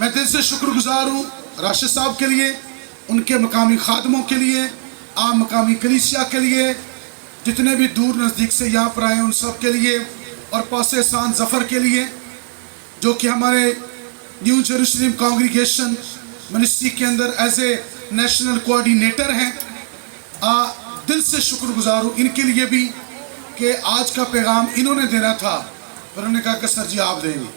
मैं दिल से शुक्रगुजार हूँ राशिद साहब के लिए, उनके मकामी खादमों के लिए, आम मकामी कलीसिया के लिए, जितने भी दूर नज़दीक से यहाँ पर आए उन सब के लिए, और पास एहसान ज़फ़र के लिए जो कि हमारे न्यू जेरूसलम कांग्रीगेशन मिनिस्ट्री के अंदर एज ए नेशनल कोऑर्डिनेटर हैं। दिल से शुक्रगुजार हूँ इनके लिए भी कि आज का पैगाम इन्होंने देना था पर उन्होंने कहा कि सर जी आप देंगे,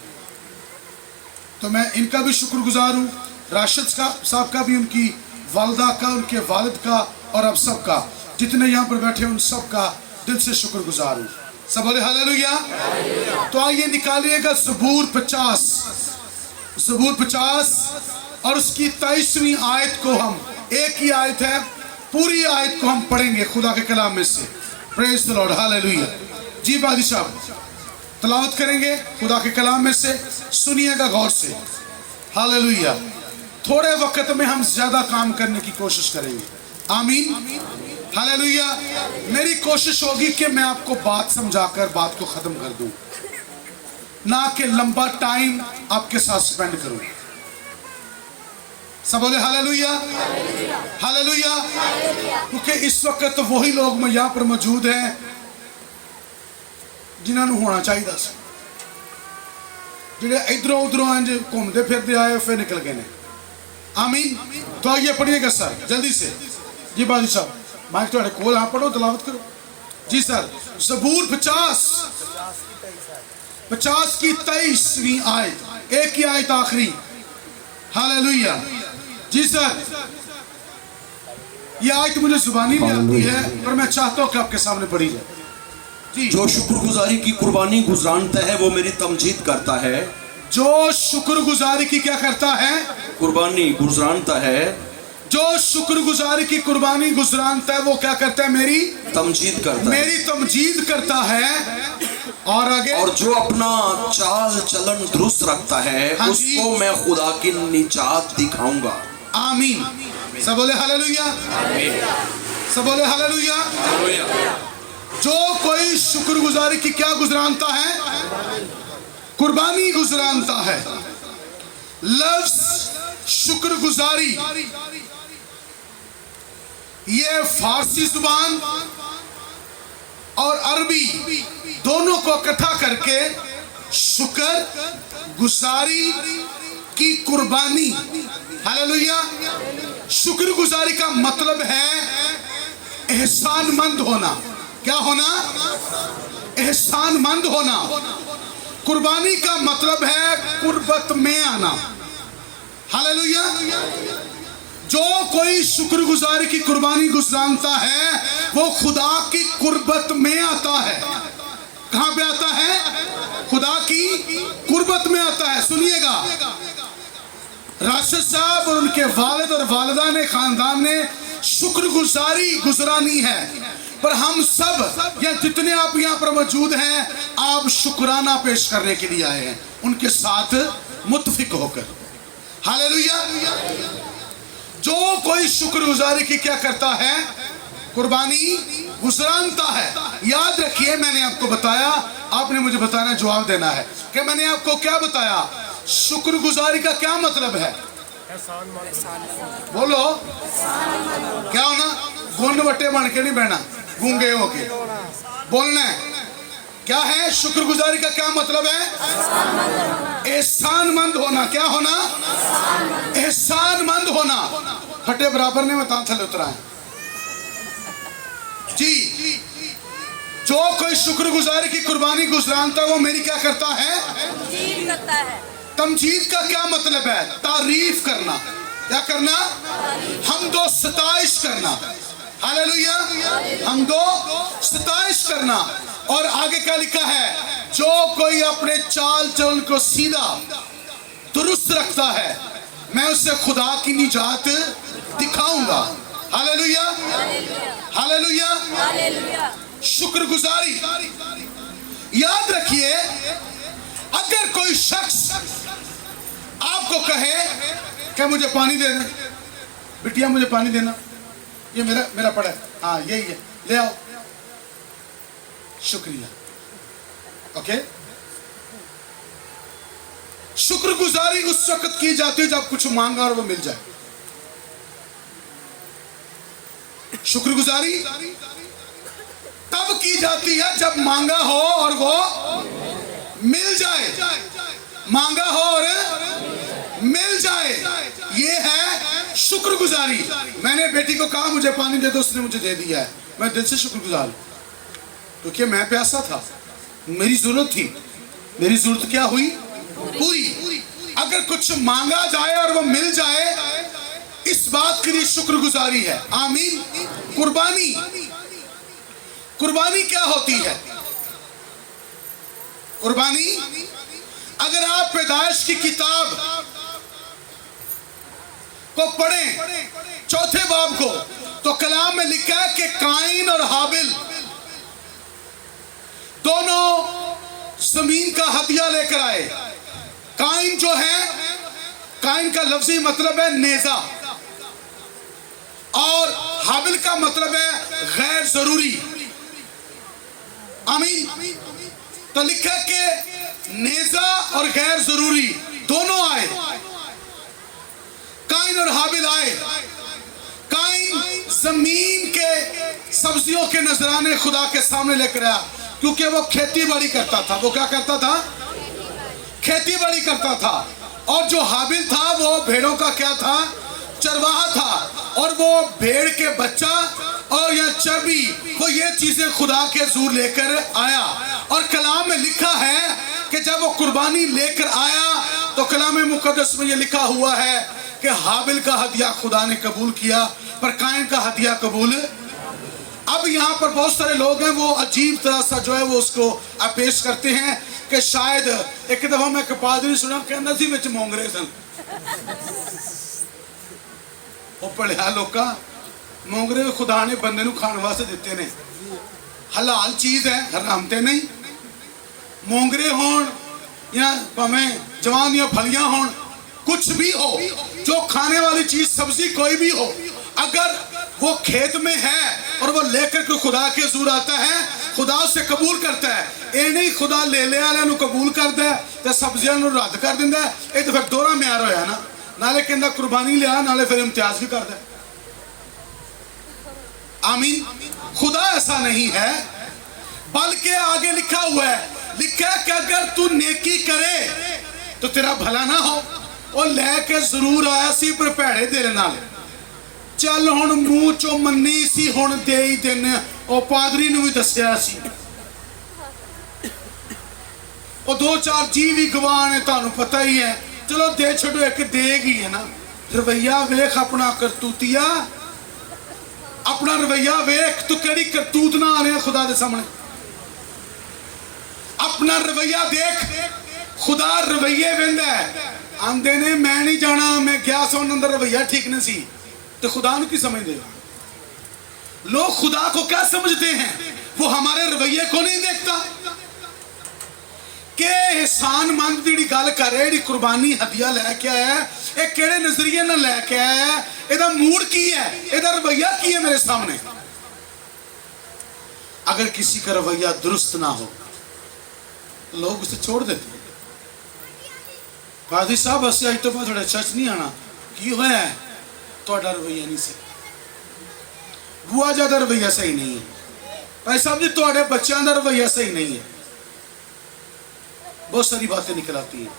तो मैं इनका भी शुक्रगुजार हूँ, राशिद साहब का भी, उनकी वालदा का, उनके वालिद का, और अब सब का, जितने यहाँ पर बैठे उन सब का दिल से शुक्रगुजार हूँ। सब बोले हालेलुया। तो आइए निकालिएगा ज़बूर 50 और उसकी 23वीं आयत को हम, एक ही आयत है, पूरी आयत को हम पढ़ेंगे खुदा के कलाम में से। Praise the Lord, hallelujah. जी बादी साहब तलावत करेंगे खुदा के कलाम में से, सुनिएगा गौर से। हालेलुया। थोड़े वक्त में हम ज्यादा काम करने की कोशिश करेंगे। आमीन। हालेलुया। मेरी कोशिश होगी कि मैं आपको बात समझाकर बात को खत्म कर दूं, ना कि लंबा टाइम आपके साथ स्पेंड करूं। सब बोले हालेलुया, हालेलुया। क्योंकि इस वक्त तो वही लोग यहाँ पर मौजूद हैं जिन्होंने होना चाहिए, जिन्हें इधरों उधरों घूमते फिरते आए फिर निकल गए ने। आमीन। तो आइए पढ़िएगा सर जल्दी से। जी बाजी साहब माइक थोड़े कोल, आप पढ़ो, तलावत करो। जी सर। ज़बूर 50 की 23वीं आयत, एक ही आयत आखिरी। हालेलुया। जी सर। ये आयत मुझे जुबानी में आती है पर मैं चाहता हूँ कि आपके सामने पढ़ी जाए। जी। जो शुक्रगुजारी की कुर्बानी गुज़रानता है वो मेरी तमजीद करता है। जो शुक्रगुजारी की क्या करता है? कुर्बानी गुज़रानता है। जो शुक्रगुजारी की कुर्बानी गुज़रानता है वो क्या करता है? मेरी तमजीद करता है। मेरी तमजीद करता है। और आगे, और जो अपना चाल चलन दुरुस्त रखता है उसको मैं खुदा की निजात दिखाऊंगा। आमीन। सब बोले हालेलुया, सब बोले हालेलुया। जो कोई शुक्रगुजारी की क्या गुज़रानता है? कुर्बानी गुज़रानता है। लफ्ज़ शुक्रगुजारी ये फारसी जुबान और अरबी दोनों को इकट्ठा करके शुक्र गुजारी की कुर्बानी। हालेलुया। शुक्रगुजारी का मतलब है एहसानमंद होना। क्या होना? एहसानमंद होना। कुर्बानी का मतलब है कुर्बत में आना। हालेलुया। जो कोई शुक्रगुजारी की कुर्बानी गुज़रानता है वो खुदा की कुर्बत में आता है। कहाँ पे आता है? खुदा की कुर्बत में आता है। सुनिएगा, राशिद साहब और उनके वालिद और वालिदा ने, खानदान ने शुक्रगुजारी गुजरानी है, पर हम सब या जितने आप यहाँ पर मौजूद हैं आप शुक्राना पेश करने के लिए आए हैं उनके साथ मुत्फिक होकर। हालेलुया। जो कोई शुक्रगुजारी की क्या करता है? कुर्बानी गुज़रानता है। याद रखिए मैंने आपको बताया, आपने मुझे बताना, जवाब देना है कि मैंने आपको क्या बताया। शुक्रगुजारी का क्या मतलब है? बोलो। क्या होना? गुण वटे बन के नहीं बहना, गूंगे होके बोलना है। क्या है शुक्रगुजारी का क्या मतलब है? एहसानमंद होना। क्या होना? एहसानमंद होना। फटे बराबर ने मैं थले उतरा है जी। जो कोई शुक्रगुजारी की कुर्बानी गुज़रानता है वो मेरी क्या करता है? तमजीद करता है। तमजीद का क्या मतलब है? तारीफ करना। क्या करना? हमदो सताइश करना। हालेलुया। हमदो सताइश करना। और आगे क्या लिखा है? जो कोई अपने चाल चलन को सीधा दुरुस्त रखता है मैं उसे खुदा की निजात दिखाऊंगा। हालेलुया, हालेलुया, शुक्रगुजारी। याद रखिए, अगर कोई शख्स आपको कहे कि मुझे पानी दे दे, बिटिया मुझे पानी देना, ये मेरा पड़ा है, हाँ यही है, ले आओ, शुक्रिया, ओके। शुक्र गुजारी उस वक्त की जाती है जब कुछ मांगा और वो मिल जाए। शुक्र गुजारी तब की जाती है जब मांगा हो और वो मिल जाए, मांगा हो और मिल जाए, ये है शुक्र गुजारी। मैंने बेटी को कहा मुझे पानी दे दो, उसने मुझे दे दिया है, मैं दिल से शुक्रगुजार हूं, क्योंकि मैं प्यासा था, मेरी जरूरत थी, मेरी जरूरत क्या हुई? पूरी। अगर कुछ मांगा जाए और वो मिल जाए, इस बात के लिए शुक्रगुजारी है। आमीन। कुर्बानी, कुर्बानी क्या होती है? कुर्बानी, अगर आप पैदाइश की किताब को पढ़ें, चौथे बाब को, तो कलाम में लिखा है कि काइन और हाबिल दोनों जमीन का हदिया लेकर आए। काइन जो है, काइन का लफ्जी मतलब है नेजा, और हाबिल का मतलब है गैर जरूरी। आमीन। तो लिखा है कि नेजा और गैर जरूरी दोनों आए, काइन और हाबिल आए। काइन जमीन के सब्जियों के नजराने खुदा के सामने लेकर आया, क्योंकि वो खेती बाड़ी करता था। वो क्या करता था? खेती बाड़ी करता था। और जो हाबिल था वो भेड़ों का क्या था? चरवाहा था। और वो भेड़ के बच्चा और या चर्बी, वो ये चीजें खुदा के हजूर लेकर आया। और कलाम में लिखा है कि जब वो कुर्बानी लेकर आया, तो कलाम मुकद्दस में ये लिखा हुआ है कि हाबिल का हदिया खुदा ने कबूल किया, पर काइन का हदिया कबूल। अब यहाँ पर बहुत सारे लोग हैं, वो अजीब तरह सा जो है वो उसको पेश करते हैं कि शायद एक दफा मैं एक पादरी सुना कहना सी विच मोंगरे सन। वो पढ़िया लोका मोंगरे खुदा ने बंदे नूं खाण वास्ते दिते ने, हलाल चीज है, हराम ते नहीं। मोंगरे होण या भावें जवान या फलियां होण, कुछ भी हो, जो खाने वाली चीज सब्जी कोई भी हो, अगर वो खेत में है और वो लेकर के खुदा के हजूर आता है, खुदा उसे कबूल करता है। ये नहीं खुदा ले वाले नूं कबूल करता है ते सब्जियां नूं रद्द कर दिंदा है। ये तो फिर दोहरा म्यार होया ना, नाले कहंदा कुर्बानी लिया, नाले फिर इम्तियाज भी करदा है। आमीन। खुदा ऐसा नहीं है, बल्कि आगे लिखा हुआ है, लिखा है कि अगर तू नेकी करे तो तेरा भला ना हो। और लैके जरूर आया सी पर भैड़े दिल नाल, चल हुण मूंह चो मन्नी सी हुण दे ही देने। और पादरी नूं भी दस्सिया सी, और दो चार जी भी गवाह ने, तुहानूं पता ही है। चलो दे छड्डो, एक देग ही है ना। रवैया वेख अपना करतूतिया, अपना रवैया वेख, तू केड़ी करतूत ना आ रहा खुदा दे सामने। अपना रवैया देख, खुदा रवैये वेंदा है। आंदे ने मैं नहीं जाना, मैं गया सो अंदर रवैया ठीक नहीं सी, तो खुदा नूं की समझदे? लोग खुदा को क्या समझते हैं? वो हमारे रवैये को नहीं देखता कि एहसानमंद दी गल कर रहे, कुर्बानी हदिया लैके आया, ये केड़े नजरिए नाल लैके आया, इहदा मूड की है, इहदा रवैया की है मेरे सामने। अगर किसी का रवैया दुरुस्त ना हो तो लोग उसे छोड़ देते हैं। पादरी साहब अस अज तो बाद थोड़ा चर्च नहीं आना, की होया है? तुहाडा रवैया नहीं सही, बुआ जी दा रवैया सही नहीं है, भाई साहब जी तुहाडे बच्चों का रवैया सही नहीं है। बहुत सारी बातें निकल आती हैं।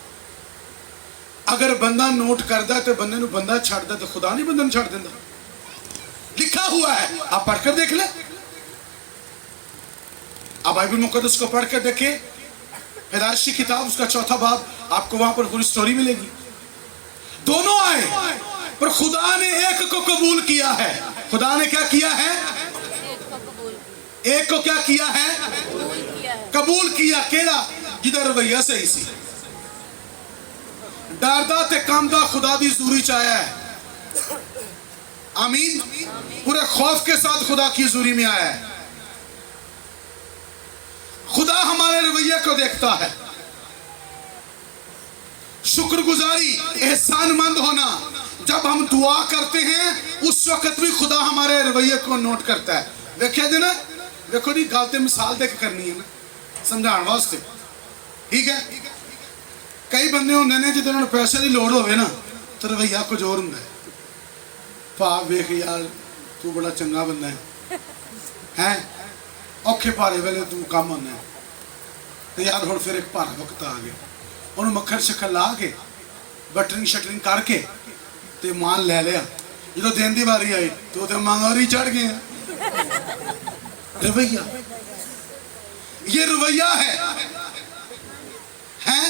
अगर बंदा नोट करता है तो बंदे नूं बंदा छड्डदा, तो खुदा नहीं बंदे नूं छड्ड दिंदा। लिखा हुआ है, आप पढ़कर देख ले। आप बाइबल मुकद्दस को पढ़ कर देखें, पैदाइश की किताब उसका चौथा बाब, आपको वहां पर पूरी स्टोरी मिलेगी। दोनों आए, पर खुदा ने एक को कबूल किया है। खुदा ने क्या किया है? एक को क्या किया है? कबूल किया। केड़ा? जिधर रवैया सही सी, डरदा ते कामदा खुदा दी हजूरी च आया है। आमीन। पूरे खौफ के साथ खुदा की हजूरी में आया है। खुदा हमारे रवैये को देखता है। शुक्रगुजारी, एहसानमंद होना, जब हम दुआ करते हैं उस वक्त भी खुदा हमारे रवैये को नोट करता है। देखिए जी ना, देखो जी गलते मिसाल देख करनी है ना, समझाने वास्ते, ठीक है। ਕਈ ਬੰਦੇ ਹੁੰਦੇ ਨੇ ਜਦੋਂ ਉਹਨਾਂ ਨੂੰ ਪੈਸੇ ਦੀ ਲੋੜ ਹੋਵੇ ਨਾ ਤਾਂ ਰਵੱਈਆ ਕੁਝ ਹੋਰ ਹੁੰਦਾ ਹੈ। ਭਾਵ ਵੇਖ ਯਾਰ ਤੂੰ ਬੜਾ ਚੰਗਾ ਬੰਦਾ ਹੈ ਔਖੇ ਭਾਰੇ ਵੇਲੇ ਤੂੰ ਕੰਮ ਆਉਂਦਾ ਹੈ। ਤੇ ਯਾਰ ਹੁਣ ਫਿਰ ਇੱਕ ਭਾਰਾ ਵਕਤ ਆ ਗਿਆ, ਉਹਨੂੰ ਮੱਖਰ ਸ਼ੱਕਰ ਲਾ ਕੇ ਬਟਰਿੰਗ ਸ਼ਟਰਿੰਗ ਕਰਕੇ ਤੇ ਮਾਲ ਲੈ ਲਿਆ। ਜਦੋਂ ਦੇਣ ਦੀ ਵਾਰੀ ਆਈ ਤੇ ਉਹ ਤੇ ਮੰਗਾਰੀ ਚੜ गए। रवैया, ये रवैया है।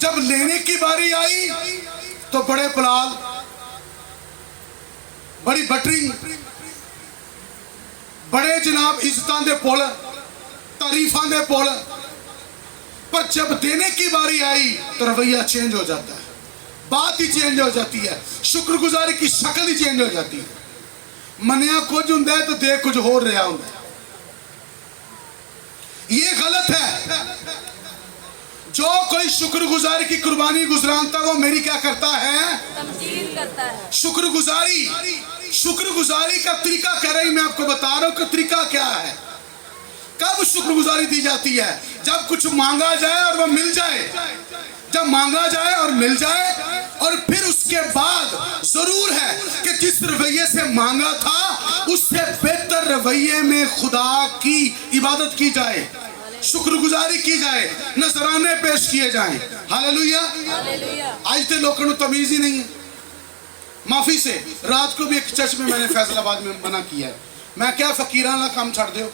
जब लेने की बारी आई तो बड़े पलाल, बड़ी बटरिंग, बड़े जनाब इज्जतां दे पुल, तारीफां दे पुल, पर जब देने की बारी आई तो रवैया चेंज हो जाता है, बात ही चेंज हो जाती है, शुक्रगुजारी की शक्ल ही चेंज हो जाती है। मनिया कुछ हुंदा है तो दे कुछ हो रहा हुंदा है। ये गलत है। जो कोई शुक्रगुजारी की कुर्बानी गुजरानता वो मेरी क्या करता है, तमजीद करता है। शुक्रगुजारी का तरीका कह रही, मैं आपको बता रहा हूं कि तरीका क्या है। कब शुक्रगुजारी दी जाती है, जब कुछ मांगा जाए और वह मिल जाए, जब मांगा जाए और मिल जाए, और फिर उसके बाद जरूर है कि जिस रवैये से मांगा था उससे बेहतर रवैये में खुदा की इबादत की जाए, शुक्रगुजारी की जाए, नजराने पेश किए जाएं। हालेलुया। हालेलुया। आज तो लोगों को तमीज ही नहीं है। माफी से रात को भी एक चर्च में मैंने फैसलाबाद में मना किया है, मैं क्या फकीराना काम छड़ दो,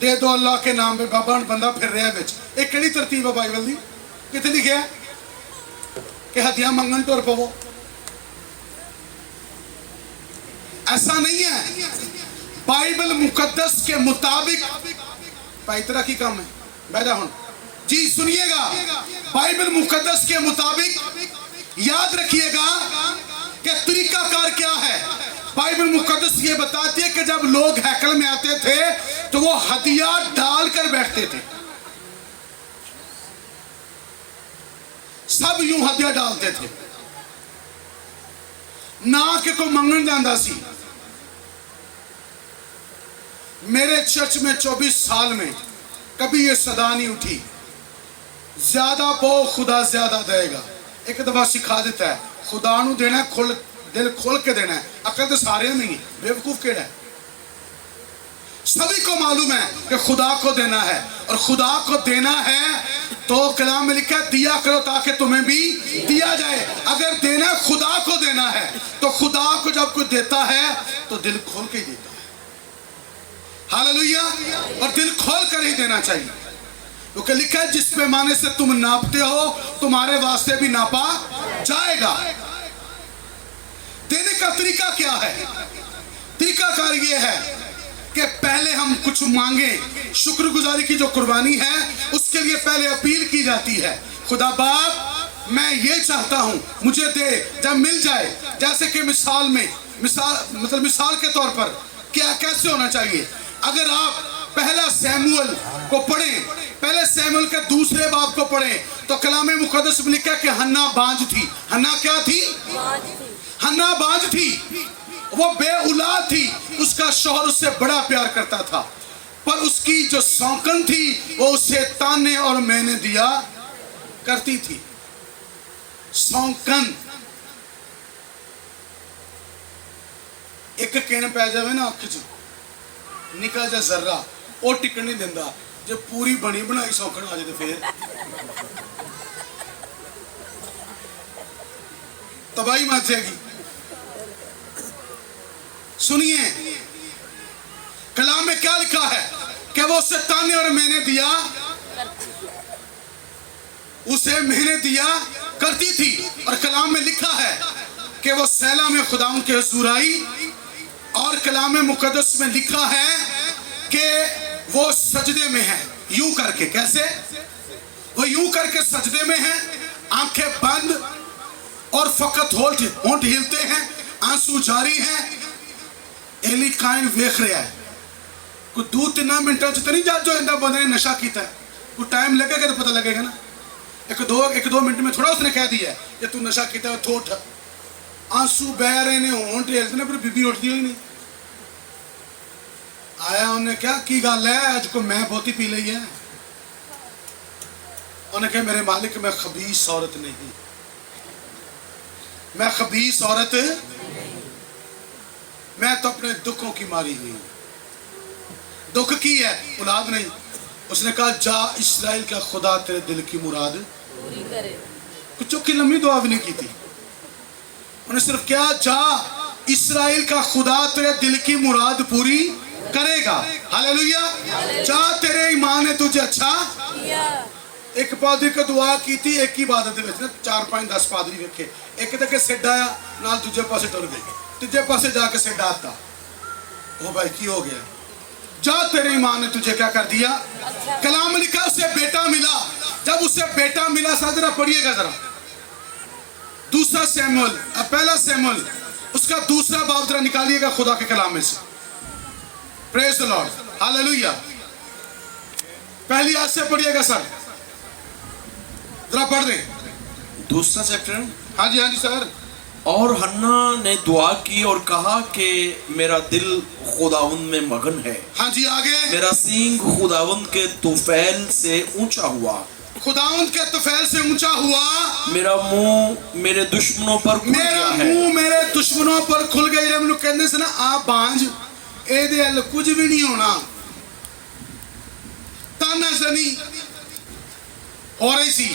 दे दो अल्लाह के नाम पे। बाबा बंदा फिर रहा है एक केड़ी तरतीब है बाइबल दी, कितने लिखे है कि हथियार मंगन टुर पवो। ऐसा नहीं है। बाइबल मुकद्दस के मुताबिक पैतरा की कम है बैठा हूं जी, सुनिएगा। बाइबल मुकद्दस के मुताबिक याद रखिएगा कि तरीकाकार क्या है। बाइबल मुकद्दस ये बताती है कि जब लोग हैकल में आते थे तो वो हदिया डालकर बैठते थे, सब यूं हदिया डालते थे, ना कि कोई मंगन जांदा सी। मेरे चर्च में 24 साल में कभी ये सदा नहीं उठी, ज्यादा पो खुदा ज्यादा देगा। एक दफा सिखा देता है, खुदा नू देना खुल, दिल खोल के देना है। अकल तो सारे नहीं है, बेवकूफ केड़ा है। सभी को मालूम है कि खुदा को देना है, और खुदा को देना है तो कलाम में लिखा है दिया करो ताकि तुम्हें भी दिया जाए। अगर देना खुदा को देना है तो खुदा को जब कोई देता है तो दिल खोल के ही देता है। हालेलुया। और दिल खोल कर ही देना चाहिए, क्योंकि लिखा है जिस पैमाने से तुम नापते हो तुम्हारे वास्ते भी नापा जाएगा। देने का तरीका क्या है? तरीकाकार ये है कि पहले हम कुछ मांगे, शुक्रगुजारी की जो कुर्बानी है उसके लिए पहले अपील की जाती है, खुदा बाप मैं ये चाहता हूं मुझे दे। जब मिल जाए, जैसे कि मिसाल के तौर पर क्या कैसे होना चाहिए। अगर आप पहला सैमुअल को पढ़ें, पहले सैमुअल के दूसरे बाब को पढ़ें तो कलाम मुकद्दस में लिखा कि हन्ना बांझ थी। हन्ना क्या थी? हन्ना बांझ थी, वो बेऔलाद थी। उसका शौहर उससे बड़ा प्यार करता था, पर उसकी जो सौकन थी वो उसे ताने और मैंने दिया करती थी। सौकन एक किण पै जाए ना अख च, निका जा जर्रा वो टिकन नहीं देता। जो पूरी बनी बनाई सौकन आ जाए तो फिर तबाही मच जाएगी। सुनिए कलाम में क्या लिखा है कि वो उसे ताने और मैंने दिया, उसे मैंने दिया करती थी। और कलाम में लिखा है कि वो सैला में खुदाउन के हुजूर आई। और कलाम मुकद्दस में लिखा है कि वो सजदे में है, यूं करके। कैसे? वो यूं करके सजदे में है, आंखें बंद और फकत होंठ हिलते हैं, आंसू जारी हैं। एली काइन वेख रहा है। कोई 2-3 मिनटों तो नहीं जा जो बंदे ने नशा किया है, कोई टाइम लगेगा तो पता लगेगा ना। एक दो मिनट में थोड़ा उसने कह दिया कि तू नशा किया है, थोट आंसू बह रहे ने, होंठ हिलते ने, पर बीबी उठती हुई नहीं। आया उन्हें क्या की गल है, अज को मैं बहुती पी ली है। انہوں نے کہا میرے مالک میں خبیث عورت نہیں, میں خبیث عورت, میں تو اپنے دکھوں کی ماری ہوئی, دکھ کی ہے, اولاد نہیں. اس نے کہا جا اسرائیل کا خدا تیرے دل کی مراد پوری کرے. کچھ کی لمبی دعا بھی نہیں کی تھی, انہوں نے صرف کیا جا اسرائیل کا خدا تیرے دل کی مراد پوری کرے گا. ہاللیلویہ. جا تیرے ایمان نے تجھے اچھا کیا. ایک پادری کو دعا کی تھی ایک ہی عبادت میں 4-5-10 پادری رکھے, ایک دے سیڈ آیا نال دوجے پاسے ٹر گئے, تیجے پاسے جا کے سیڈ آتا, او بھائی کی ہو گیا, جا تیرے ایمان نے تجھے کیا کر دیا. کلام لکھا اسے بیٹا ملا, جب اسے بیٹا ملا ذرا پڑھیے گا ذرا دوسرا سیمول, پہلا سیمول اس کا دوسرا باب ذرا نکالیے گا خدا کے کلام میں سے. پریز دی لارڈ, ہاللیلویہ. پہلی آیت سے پڑھیے گا سر, ذرا پڑھ دیں. دوسرا چیپٹر. ہاں جی سر. اور حنا نے دعا کی اور کہا کہ میرا دل خداوند میں مگن ہے. ہاں جی آگے. میرا سینگ خداوند کے طفیل سے اونچا ہوا. خداوند کے طفیل سے اونچا ہوا. میرا منہ میرے دشمنوں پر کھل میرا گیا ہے. منہ میرے دشمنوں پر کھل گئی ہے. مینوں کہندے سے نا آپ بانج اے دے ال کچھ بھی نہیں ہونا. تانا زنی ہو رہی سی,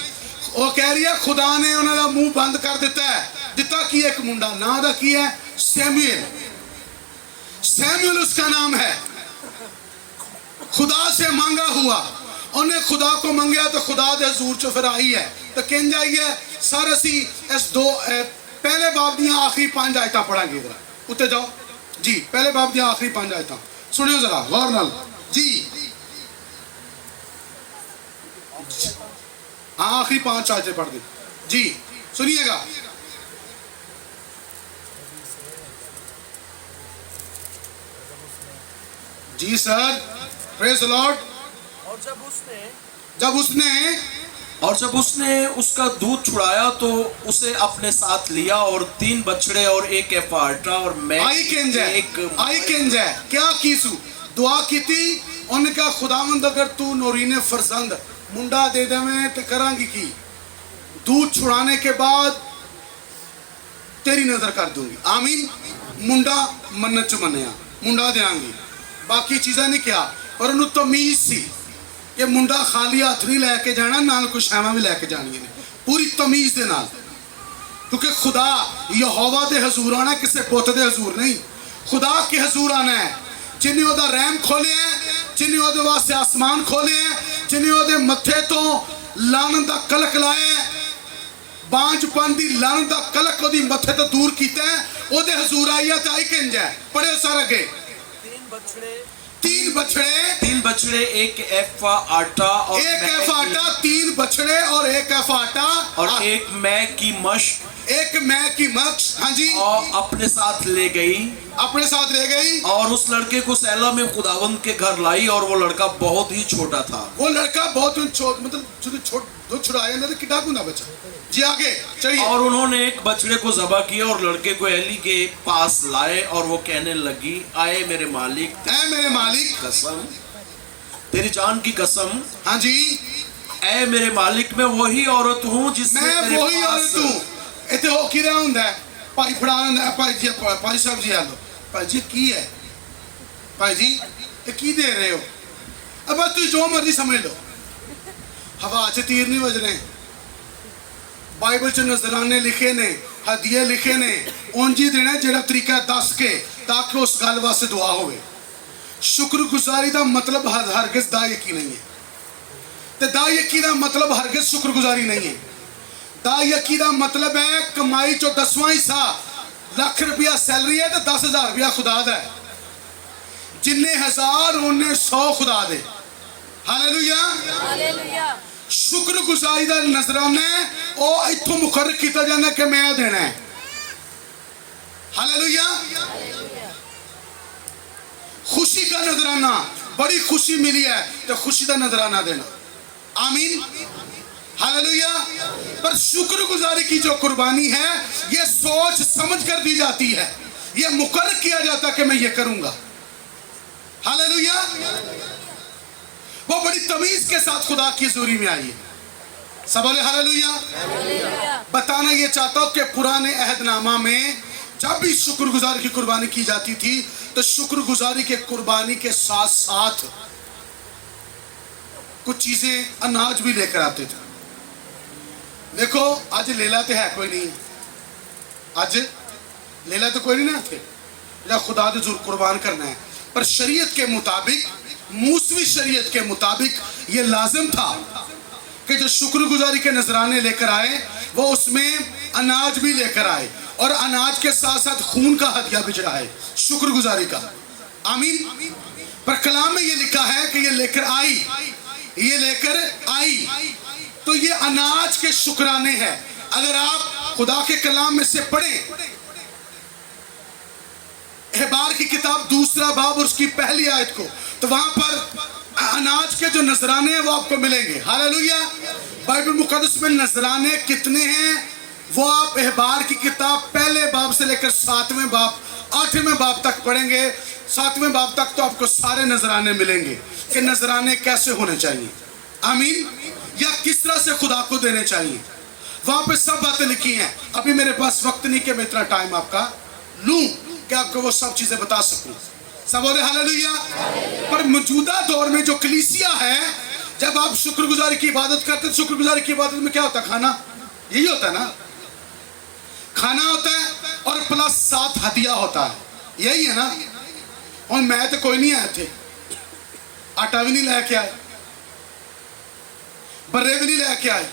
وہ کہہ رہی ہے خدا نے انہوں نے منہ بند کر دیتا ہے. دتا کی ایک منڈا نا دا کی ہے سیمویل. سیمویل اس کا نام ہے. خدا سے مانگا ہوا, انہیں خدا کو منگیا تو خدا دے حضور چو پھر آئی ہے. تو کہن جائیے سر اسی اس دو پہلے باب دیاں آخری 5 آیتاں پڑھا گے. ذرا اتے جاؤ جی, پہلے باب دیاں آخری 5 آیتاں سنیو ذرا غور نال جی. ہاں آخری 5 آیتیں پڑھ دیں جی, سنیے گا. جی سر. پریز دی لارڈ. اور جب اس نے اس کا دودھ چھڑایا تو اسے اپنے ساتھ لیا اور 3 بچڑے اور 1 ایفا آٹا اور میں آئی کنج ہے کیا کیسو دعا کی تھی. ان کا خداوند اگر تو نورین فرزند منڈا دے دے میں تو کران گی کی, دودھ چھڑانے کے بعد تیری نظر کر دوں گی. آمین. منڈا منت چ منیا منڈا دیاں گی, باقی چیزیں نہیں کیا. پر انہوں تمیز سی کہ منڈا خالی ہاتھ نہیں لے کے جانا, نال کچھ شیواں بھی لے کے جانی ہے پوری تمیز دے نال. کیونکہ خدا یہوہ دے حضور آنا کسے بت دے حضور نہیں, خدا کے حضور آنا ہے. جنہیں وہ دا رحم کھولے ہیں, جنہیں وہ دے واسطے آسمان کھولے ہیں, جنہیں وہ دے متھے تو لعنت دا کلک لائے ہیں, بانج پاندی لعنت دا کلک وہ دی متھے تو دور کیتے ہیں. وہ دے حضور آئی ہے تو آئی کنج ہے. پڑھے سارا کے 3 بچڑے 1 ایفا آٹا اور 1 ایفا آٹا, 3 بچڑے اور 1 ایفا آٹا اور 1 میں کی مشق, 1 میں کی مکش. ہاں جی. اور اپنے ساتھ لے گئی. اور اس لڑکے کو سیلا میں خداوند کے گھر لائی اور وہ لڑکا بہت ہی چھوٹا تھا. وہ لڑکا بہت مطلب جو چھڑایا نہ کٹا کو نہ بچا. جی آگے چلیے. اور انہوں نے 1 بچڑے کو ذبح کیا اور لڑکے کو ایلی کے پاس لائے اور وہ کہنے لگی اے میرے مالک, قسم تیری جان کی قسم. ہاں جی. اے میرے مالک میں وہی عورت ہوں جس میں وہی عورت ہوں. ایتھے ہو کی رہا ہوں ہے بھائی پڑھا ہوں ہے بھائی صاحب جی آلو بھائی جی کی ہے بھائی جی یہ کی دے رہے ہو. اب تو جو مرضی سمجھ لو, ہوا سے تیر نہیں بج رہے. بائبل چ نذرانے لکھے نے, ہدیے لکھے نے, اونجی دینا جڑا طریقہ دس کے تاکہ اس گل واسطے دعا ہوئے. شکر گزاری دا مطلب ہرگز دا یقین نہیں ہے, تے دا یقین دا مطلب ہرگز شکر گزاری نہیں ہے. دا یقین دا مطلب ہے کمائی چو 10واں حصہ لاکھ روپیہ سیلری ہے تو 10,000 روپیہ خدا دا ہے. جننے 1000 انہیں 100 خدا دے. ہاللیلویہ. شکر گزاری دا نظرانہ ہے او ایتھوں مقرر کیتا جانا کہ میں دینا ہے. ہاللیلویہ. خوشی کا نظرانہ, بڑی خوشی ملی ہے تو خوشی کا نظرانہ دینا. آمین. ہاللیلویہ. پر شکر گزاری کی جو قربانی ہے یہ سوچ سمجھ کر دی جاتی ہے, یہ مقرر کیا جاتا کہ میں یہ کروں گا. ہاللیلویہ. وہ بڑی تمیز کے ساتھ خدا کی حضوری میں آئی ہے. सब बोले हालेलुया। हालेलुया। बताना ये चाहता हूँ कि पुराने अहदनामा में जब भी शुक्रगुजारी की कुर्बानी की जाती थी तो शुक्रगुजारी के कुर्बानी के साथ साथ कुछ चीजें अनाज भी लेकर आते थे। देखो आज लेला तो है कोई नहीं, आज लेला तो कोई नहीं ना थे या खुदा दे जुर कुर्बान करना है, पर शरीयत के मुताबिक, मूसवी शरीयत के मुताबिक ये लाजिम था कि जो शुक्रगुजारी के नजराने लेकर आए वो उसमें अनाज भी लेकर आए और अनाज के साथ साथ खून का हदिया भी चढ़ाए शुक्रगुजारी का। आमीन। पर कलाम में ये लिखा है कि ये लेकर आई, ये लेकर आई, तो ये अनाज के शुक्राने हैं। अगर आप खुदा के कलाम में से पढ़ें एहबार की किताब 2 बाब और उसकी पहली आयत को, तो वहां पर अनाज के जो नजराने हैं वो आपको मिलेंगे। हालेलुया। बाइबल मुकद्दस में नजराने कितने हैं वो आप एहबार की किताब पहले बाब से लेकर 7वें बाब 8वें बाब तक पढ़ेंगे। 7वें बाब तक तो आपको सारे नजराने मिलेंगे कि नजराने कैसे होने चाहिए। आमीन। या किस तरह से खुदा को देने चाहिए, वहां पे सब बातें लिखी हैं। अभी मेरे पास वक्त नहीं कि मैं इतना टाइम आपका लूं कि आपको वो सब चीजें बता सकूं। सब बोले हालेलुया। पर मौजूदा दौर में जो कलीसिया है, जब आप शुक्रगुजारी की इबादत करते हैं, शुक्रगुजारी की इबादत में क्या होता है? खाना, यही होता है ना, खाना होता है और प्लस 7 हदिया होता है, यही है ना। और मैं तो कोई नहीं आए थे, आटा भी नहीं लेके आए, बर्रे भी नहीं लेके आए,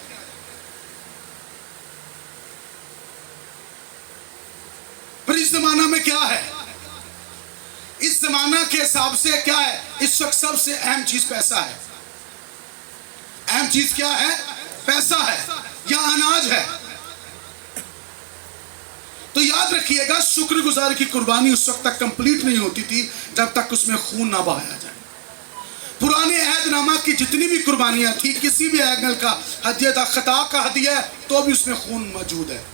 पर इस जमाना में क्या है? इस जमाना के हिसाब से क्या है? इस वक्त सबसे अहम चीज पैसा है। अहम चीज क्या है? पैसा है या अनाज है। तो याद रखिएगा, शुक्रगुजारी की कुर्बानी उस वक्त तक कंप्लीट नहीं होती थी जब तक उसमें खून ना बहाया जाए। पुराने अहदनामा की जितनी भी कुर्बानियां थी, किसी भी एंगल का हदिया था, खता का हदिया है, तो भी उसमें खून मौजूद है।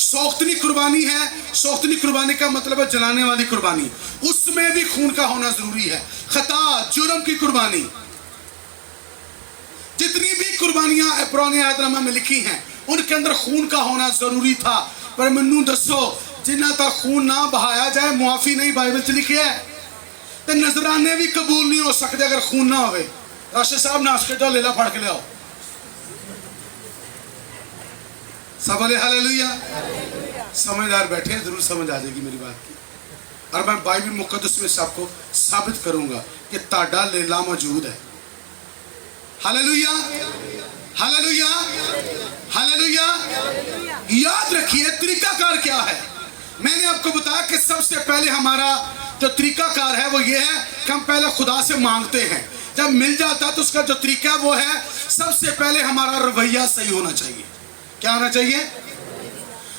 सौख्तनी कुर्बानी है, सौख्तनी कुर्बानी का मतलब है जलाने वाली कुर्बानी, उसमें भी खून का होना जरूरी है। खता, जुर्म की कुर्बानी, जितनी भी कुर्बानियां पुराने अहदनामा में लिखी हैं उनके अंदर खून का होना जरूरी था। पर मैनू दसो, जिन्ना तक खून ना बहाया जाए मुआफी नहीं बाइबल च लिखी है, तो नजराने भी कबूल नहीं हो सकते अगर खून ना होवे। राशि साहब नाश के जाओ, लेला फाड़ के ले आओ। सब बोले हालेलुया। समझदार बैठे, जरूर समझ आ जाएगी मेरी बात की। और मैं बाइबल मुकद्दस में सबको साबित करूंगा कि ताड़ा लेला मौजूद है। Hallelujah, hallelujah, hallelujah. याद रखिए तरीकाकार क्या है। मैंने आपको बताया कि सबसे पहले हमारा जो तरीकाकार है वो ये है कि हम पहले खुदा से मांगते हैं, जब मिल जाता है तो उसका जो तरीका वो है, सबसे पहले हमारा रवैया सही होना चाहिए। क्या होना चाहिए?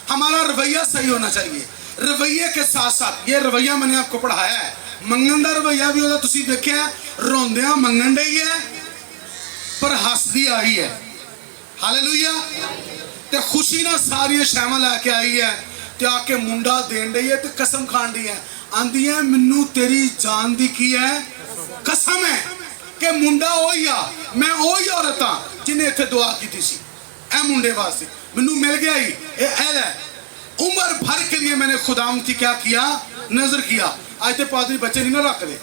हमारा रवैया सही होना चाहिए। रवैये के साथ साथ ये रवैया मैंने आपको पढ़ाया है, मंगन का रवैया भी होता, तुसी देखिए रोंदिया मंगन डई है पर हसदी आई है। हालेलुया। ते खुशी ना सारी शैवा लैके आई है, ते आके मुंडा देन डई है, ते कसम खान दी है, आंदी है मैनू तेरी जान दी की है कसम है कि मुंडा ओही आ, मैं ओही औरत हाँ जिन्हें इत्थे दुआ की सी, ए मुंडे वास्ते मैनू मिल गया ही, ए उम्र भर के लिए मैंने खुदाम की क्या किया? नजर किया। आज तो पादरी बच्चे नहीं ना रख दे,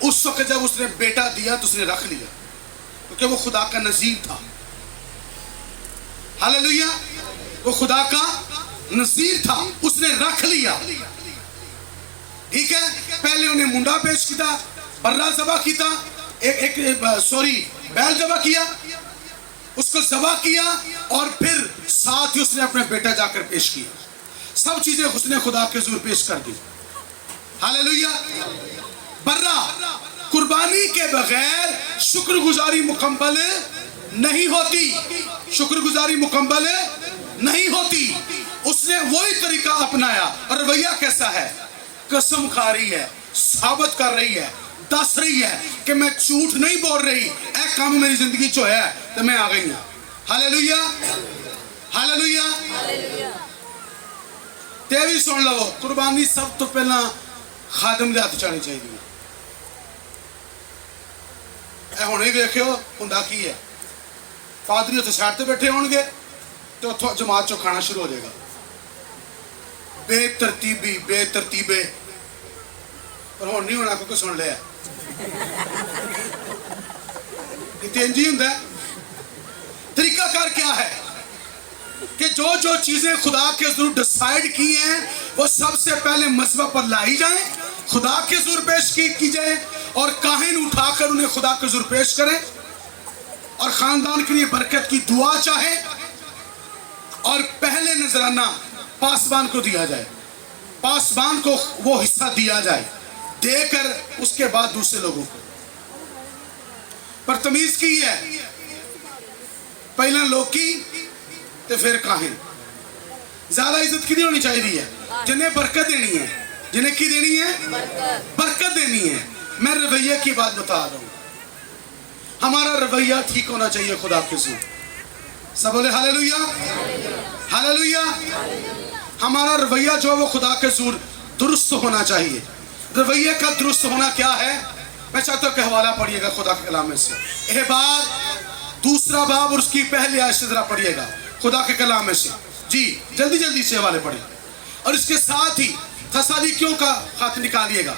उस वक्त जब उसने बेटा दिया तो उसने रख लिया क्योंकि वो खुदा का नजीर था। हालेलुया। वो खुदा का नजीर था, उसने रख लिया। ठीक है, पहले उन्हें मुंडा पेश किया, बर्रा जबा किया, बैल जबा किया, उसको जबा किया और फिर साथ ही उसने अपना बेटा जाकर पेश किया। सब चीजें उसने खुदा के हुजूर पेश कर दी। हालेलुया। बर्रा कुर्बानी के बगैर शुक्रगुजारी मुकम्मल नहीं होती, शुक्रगुजारी मुकम्मल नहीं होती। उसने वही तरीका अपनाया और रवैया कैसा है? कसम खा रही है, साबित कर रही है, दस रही है कि मैं झूठ नहीं बोल रही, ऐ काम मेरी जिंदगी चो है तो मैं आ गई हूं। Hallelujah, hallelujah. ते भी सुन लो, कुर्बानी सब तो पहला खादम दे हथ जानी चाहिए। हुणे वेखियो हुंदा की है, पादरी उत्थे साइड ते बैठे होणगे ते उत्थों जमात चों खाना शुरू हो जाएगा। बेतरतीबे पर हुण नहीं होना क्योंकि सुन लिया। ये इंज ही हुंदा है। तरीकाकार क्या है कि जो जो चीजें खुदा के हुजूर डिसाइड की हैं वो सबसे पहले मसबा पर लाई जाए, खुदा के हुजूर पेश की जाए और काहिन उठाकर उन्हें खुदा के हुजूर पेश करें और खानदान के लिए बरकत की दुआ चाहे और पहले नजराना पासबान को दिया जाए, पासबान को वो हिस्सा दिया जाए, देकर उसके बाद दूसरे लोगों को। पर तमीज की है पहला लोकी ते फिर काहिन। ज्यादा इज्जत कितनी होनी चाहिए? जिन्हें बरकत देनी है, जिन्हें की देनी है? बरकत देनी है। मैं रवैये की बात बता रहा हूं। हमारा रवैया ठीक होना चाहिए खुदा के हुजूर। सब बोले हालेलुया, हालेलुया। हमारा रवैया जो है वो खुदा के हुजूर दुरुस्त होना चाहिए। रवैये का दुरुस्त होना क्या है? मैं चाहता हूं कि हवाला पढ़िएगा खुदा के कलाम में से। यह बात 2 बाब और उसकी पहली आयत से जरा पढ़िएगा खुदा के कलाम में से। जी जल्दी जल्दी से हवाले पढ़िए और इसके साथ ही थस्सलुनीकियों का खत निकालिएगा।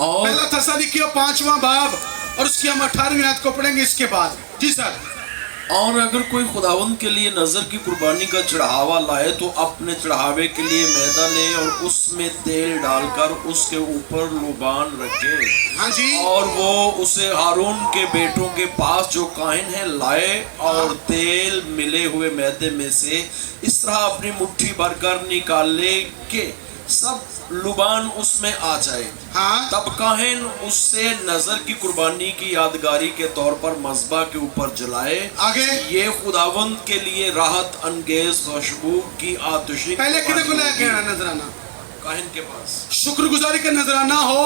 और पहला थस्सलुनीकियों 5वां बाब और उसकी हम 18वीं आयत को पढ़ेंगे इसके बाद। जी सर। और अगर कोई खुदावंद के लिए नजर की कुर्बानी का चढ़ावा लाए तो अपने चढ़ावे के लिए मैदा ले और उसमें तेल डालकर उसके ऊपर लुबान रखे। हाँ जी। और वो उसे हारून के बेटों के पास जो काहिन है लाए और तेल मिले हुए मैदे में से इस तरह अपनी मुट्ठी भरकर निकाले कि सब लुबान उसमें आ जाए। हाँ। तब काहिन उससे नजर की कुर्बानी की यादगारी के तौर पर मज़बा के ऊपर जलाए। आगे ये खुदावंद के लिए राहत अंगेज खुशबू की आतिशी। पहले किधर को लेके आना नजराना? काहिन के पास। शुक्रगुजारी का नजराना हो,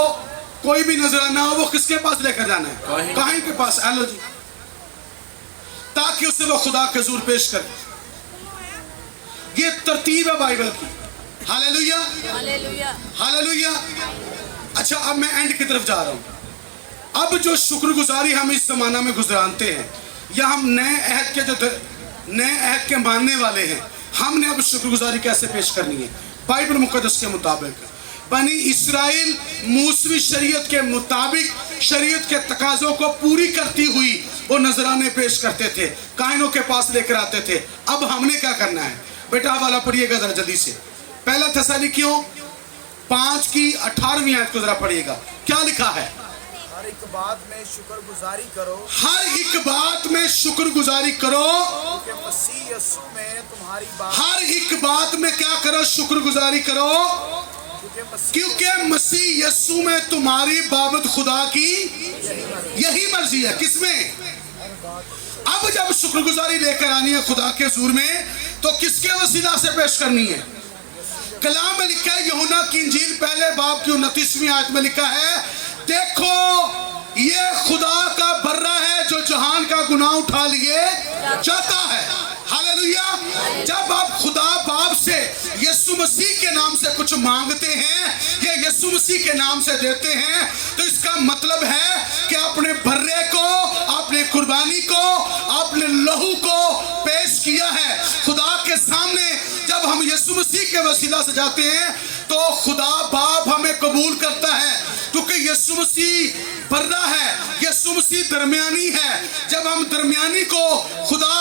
कोई भी नजराना हो, वो किसके पास लेकर जाना है? काहिन। काहिन के पास। हेलो जी। ताकि उसे वो खुदा के हुजूर पेश करे। ये तरतीब है बाइबल की। Hallelujah, hallelujah. हालेलुया। अच्छा अब मैं एंड की तरफ जा रहा हूं। अब जो शुक्रगुजारी हम इस जमाना में गुजरानते हैं या हम नए अहद के मानने वाले हैं, हमने अब शुक्रगुजारी कैसे पेश करनी है? बाइबल मुकद्दस के मुताबिक बनी इस्राइल मूसवी शरीयत के मुताबिक शरीयत के तकाजों को पूरी करती हुई वो नजराने पेश करते थे, काहिनों के पास लेकर आते थे। अब हमने क्या करना है? बेटा वाला पढ़िएगा जरा जल्दी से। पहला थस्सलुनीकियों 5 की 18वीं आयत को जरा पढ़िएगा। क्या लिखा है? हर एक बात में शुक्रगुजारी करो, हर एक बात में शुक्रगुजारी करो, क्योंकि मसीह यीशु में तुम्हारी बात हर एक बात में क्या करो? शुक्रगुजारी करो, क्योंकि मसीह यीशु में तुम्हारी बाबत खुदा की यही मर्जी है। किसमें? अब जब शुक्रगुजारी लेकर आनी है खुदा के हुजूर में तो किसके वसीला से पेश करनी है? कलाम में लिखा है, यूहन्ना की इंजील पहले बाब की 29वीं आयत में लिखा है, देखो ये खुदा का बर्रा है जो जहान का गुनाह उठा लिए जाता है। हालेलुया। जब आप खुदा बाप से यीशु मसीह के नाम से कुछ मांगते हैं या यीशु मसीह के नाम से देते हैं तो इसका मतलब है कि अपने बर्रे को, अपने कुर्बानी को, अपने लहू को पेश किया है खुदा के सामने। जब हम यीशु मसीह के वसीला से जाते हैं तो खुदा बाप हमें कबूल करता है, क्योंकि यीशु मसीह बर्रा है, यीशु मसीह दरमियानी है। जब हम दरमियानी को खुदा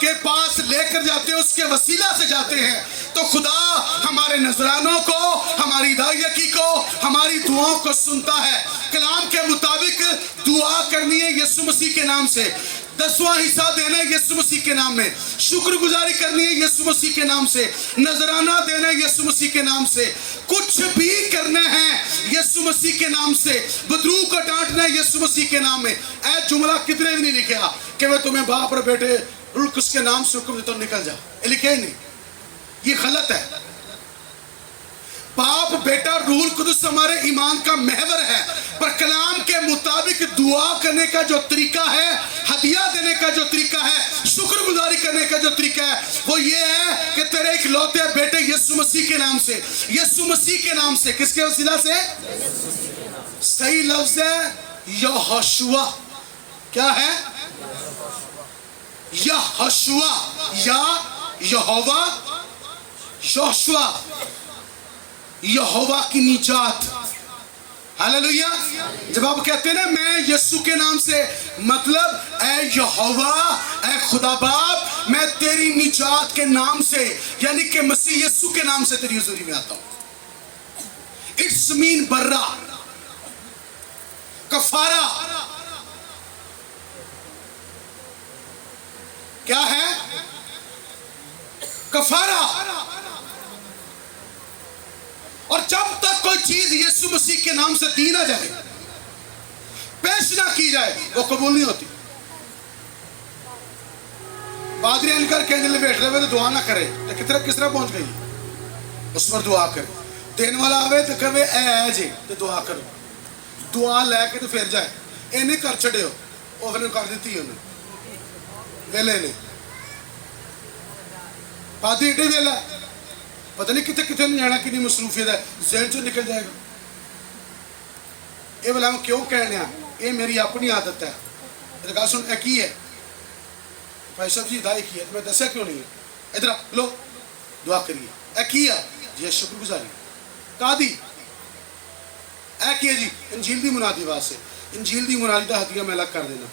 के पास लेकर जाते हैं, उसके वसीला से जाते हैं, तो खुदा हमारे नजरानों को, हमारी दायकी को, हमारी दुआओं को सुनता है। कलाम के मुताबिक दुआ करनी है यीशु मसीह के नाम से, 10वां हिस्सा देना है यीशु मसीह के नाम में, शुक्रगुजारी करनी है यीशु मसीह के नाम से, नजराना देना है यीशु मसीह के नाम से, कुछ भी करना है यीशु मसीह के नाम से, बदरू को डांटना है यीशु मसीह के नाम में। ऐ जुमला कितने भी नहीं लिखा कि मैं तुम्हें बाप और बेटे रुल्कुस के नाम से हुक्म देता हूं निकल जा, लिखे ही नहीं, ये गलत है। बाप बेटा रूहुल कुदस हमारे ईमान का महवर है, पर कलाम के मुताबिक दुआ करने का जो तरीका है, हदिया देने का जो तरीका है, शुक्रगुजारी करने का जो तरीका है, वो ये है कि तेरे इकलौते बेटे यीशु मसीह के नाम से, यीशु मसीह के नाम से, किसके वसीला से? सही लफ्ज है यहोशुआ। क्या है? या हशुआ या यहोवा, योशुआ, यहोवा की निजात। हालेलुया। जब आप कहते हैं ना मैं यीशु के नाम से, मतलब ऐ यहोवा, ऐ खुदा बाप, मैं तेरी निजात के नाम से, यानी कि मसीह यीशु के नाम से तेरी हुजूरी में आता हूं। इट्स मीन बर्रा, कफारा। क्या है? कफारा। और जब तक कोई चीज यीशु मसीह के नाम से दी ना जाए, पेश ना की जाए, वो कबूल नहीं होती। पादरी इनकर कहने बैठ रहे तो दुआ ना करे, तो किस तरह पहुंच गई? उस पर दुआ करे। देने वाला आवे तो कहे ऐ जे, तो दुआ करो। दुआ लैके तो फिर जाए, इन्हें कर छड़े हो, फिर कर दी उन्हें वेले ने। पादरी एडे वेला, पता नहीं कितने कितने जाना, कि मसरूफियत है, जहन चो निकल जाएगा। ये बोला क्यों कहने, ये मेरी अपनी आदत है। गल सुन, की है भाई साहब जी, दाई की है, तो मैं दसा क्यों नहीं है? इधर लो दुआ करिए। की है जी? शुक्रगुजारी। कादी ऐ की है जी? इंजील दी मुनादी वास्ते। इंजील दी मुनादी का हदिया मैं अलग कर देना,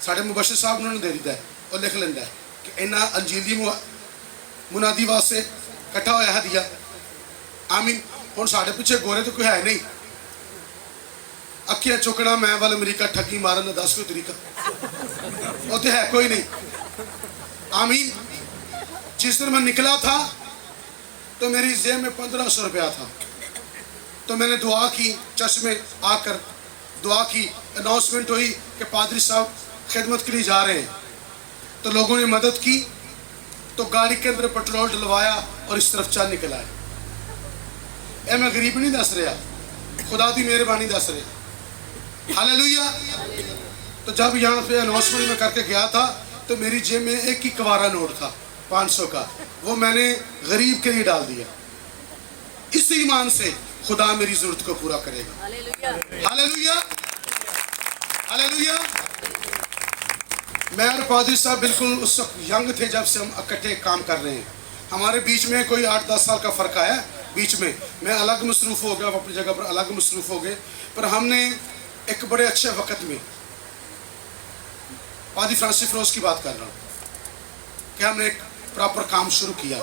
साढ़े मुबशर साहब उन्होंने दे दिता है, और लिख लेंदा है कि इन्ना इंजील दी मुनादी वास्ते इकट्ठा होया हदिया। आमीन। हुण साढ़े पिछे गोरे तो कोई है नहीं, अखियां चुकना मैं वाल अमरीका, ठगी मारन का 10 कोई तरीका, वो तो है कोई नहीं। आमीन। जिस दिन मैं निकला था तो मेरी जेब में 1500 रुपया था, तो मैंने दुआ की, चर्च में आकर दुआ की, अनाउंसमेंट हुई कि पादरी साहब खिदमत के लिए जा रहे हैं, तो लोगों ने मदद की, तो गाड़ी के अंदर पेट्रोल डलवाया और इस तरफ चल निकला है। ए मैं गरीब नहीं दस रहा, खुदा की मेहरबानी दस रहा। हालेलुया। तो जब यहाँ पे अनाउंसमेंट में करके गया था, तो मेरी जेब में एक ही कवारा नोट था 500 का, वो मैंने गरीब के लिए डाल दिया। इस ईमान से खुदा मेरी जरूरत को पूरा करेगा। Hallelujah, hallelujah. मैं और पादरी साहब बिल्कुल उस वक्त यंग थे जब से हम इकट्ठे काम कर रहे हैं। हमारे बीच में कोई 8-10 साल का फ़र्क आया बीच में। मैं अलग मसरूफ़ हो गया, अपनी जगह पर अलग मसरूफ़ हो गए, पर हमने एक बड़े अच्छे वक़्त में, पादरी फ्रांसिस फिरोज की बात कर रहा हूँ, कि हमने एक प्रॉपर काम शुरू किया।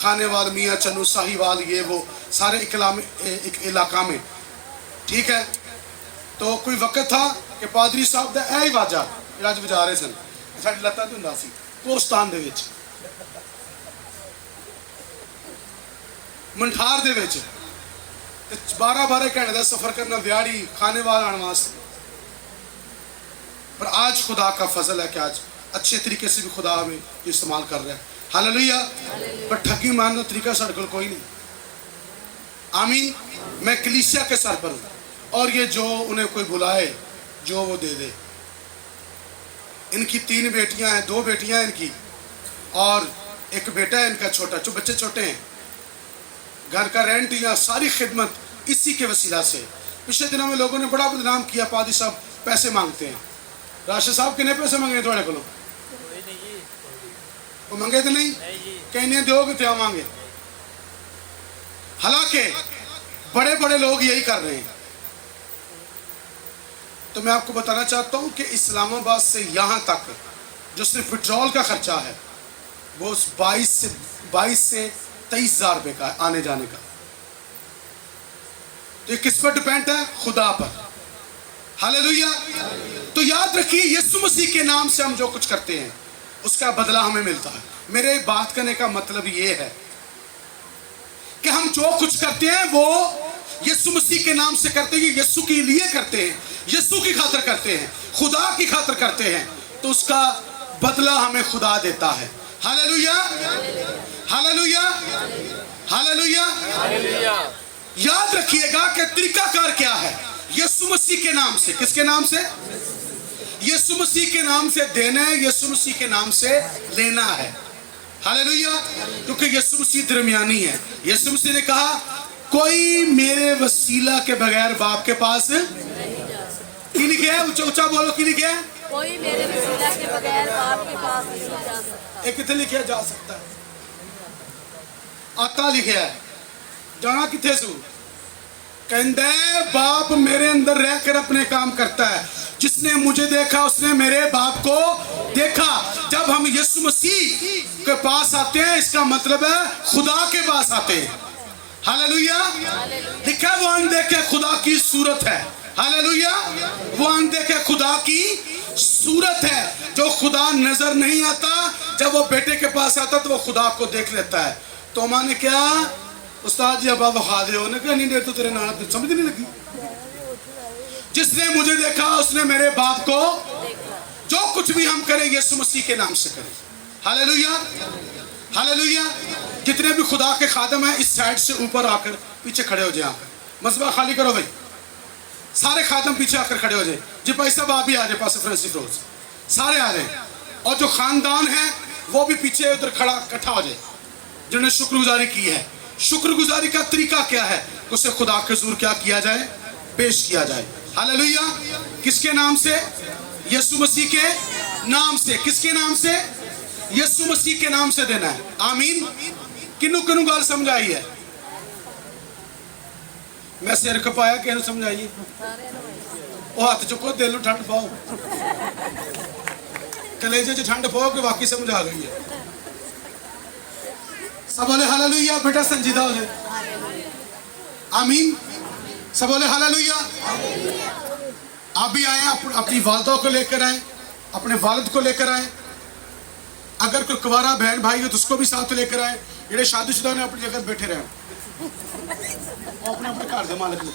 खाने वाल, मियाँ चन्नू, साहिवाल, ये वो सारे इलाका में, ठीक है। तो कोई वक़्त था कि पादरी साहब का ऐ ही वाजा अज बजा रहे सन, साड़ी लत्ता तो हुंदा सी पोस्तान दे विच, मंठार दे विच, 12-12 घंटे का सफर करना व्याड़ी खाने वाल आने वास्ते। पर आज खुदा का फजल है कि आज अच्छे तरीके से भी खुदा हमें इस्तेमाल कर रहा है। हालेलुया। पर ठगी मारने का तरीका साढ़े कोल कोई नहीं। आमीन। मैं कलीसिया के सर पर हूँ, और ये जो उन्हें कोई बुलाए जो वो दे दे। इनकी 3 बेटियां हैं, 2 बेटियां हैं इनकी, और एक बेटा है इनका छोटा, जो बच्चे छोटे हैं। घर का रेंट या सारी खिदमत इसी के वसीला से। पिछले दिनों में लोगों ने बड़ा बदनाम किया, पादरी साहब पैसे मांगते हैं। राशिद साहब कितने पैसे मांगे थोड़े को? वो मंगे तो नहीं, कहने दोगे तो मांगे। हालांकि बड़े बड़े लोग यही कर रहे हैं। तो मैं आपको बताना चाहता हूं कि इस्लामाबाद से यहाँ तक जो सिर्फ पेट्रोल का खर्चा है, वो 22 से 23 हज़ार रुपये का आने जाने का। तो ये किस पर डिपेंड है? खुदा पर। हालेलुया। तो याद रखिए, यीशु मसीह के नाम से हम जो कुछ करते हैं उसका बदला हमें मिलता है। मेरे बात करने का मतलब ये है कि हम जो कुछ करते हैं वो यीशु मसीह के नाम से करते हैं, यीशु के लिए करते हैं, यीशु की खातिर करते हैं, खुदा की खातिर करते हैं, तो उसका बदला हमें खुदा देता है। Hallelujah, hallelujah, hallelujah. याद रखिएगा कि तरीकाकार क्या है। यीशु मसीह के नाम से, किसके नाम से? यीशु मसीह के नाम से देना है, यीशु मसीह के नाम से लेना है। हालेलुया। क्योंकि यीशु मसीह दरमियानी है। यीशु मसीह ने कहा कोई मेरे वसीला के बगैर बाप के पास नहीं। ऊंचा ऊंचा बोलो, की लिखा है? कोई मेरे वसीला के बगैर बाप के पास नहीं जा सकता। ਇਹ ਕਿੱਥੇ ਲਿਖਿਆ ਜਾ ਸਕਦਾ ਹੈ? ਆਤਾ ਲਿਖਿਆ ਹੈ। ਜਾਣਾ ਕਿੱਥੇ ਸੂ? कहता है बाप मेरे अंदर रहकर अपने काम करता है, जिसने मुझे देखा उसने मेरे बाप को देखा। जब हम यीशु मसीह के पास आते हैं इसका मतलब है खुदा के पास आते हैं। हालेलुया। लिखा वो अंधे के खुदा की सूरत है। हालेलुया। वो अंधे के खुदा की सूरत है। जो खुदा नजर नहीं आता, जब वो बेटे के पास आता तो वो खुदा को देख लेता है। तो माने क्या उस्ताद जी अब आप खा दे हो ना, क्या नहीं दे तो तेरे नाम समझ नहीं लगी। जिसने मुझे देखा उसने मेरे बाप को, जो कुछ भी हम करें यीशु मसीह के नाम से करें। हालेलुया। हालेलुया। जितने भी खुदा के खादम हैं इस साइड से ऊपर आकर पीछे खड़े हो जाए। आकर मसबा खाली करो भाई, सारे खादम पीछे आकर खड़े हो जाए। जी भाई साहब आप भी आ जाए, पास फ्रांसिस रोज सारे आ जाए। और जो खानदान है वो भी पीछे उधर खड़ा इकट्ठा हो जाए, जिन्होंने शुक्रगुजारी की है। शुक्रगुजारी का तरीका क्या है? उसे खुदा के हुजूर क्या किया जाए? पेश किया जाए। हालेलुया। किसके नाम से? यीशु मसीह के नाम से। किसके नाम से? यीशु मसीह के नाम से देना है। आमीन। किन्नू किन्नू गाल समझाई है? मैं सिर कपाया कि समझाइए। वो हाथ चुको, दिल में ठंड पाओ, कलेजे च ठंड पाओ कि वाकई समझ आ गई है। सब बोले हालेलुया। बेटा संजीदा हो जाए। आमीन। सब बोले हालेलुया। आप भी आए, अपनी वालदा को लेकर आए, अपने वालिद को लेकर आए। अगर कोई कुंवारा बहन भाई हो तो उसको भी साथ लेकर आए। जेडे शादीशुदा ने अपनी जगह बैठे रहे, अपने अपने घर के मालिक ने।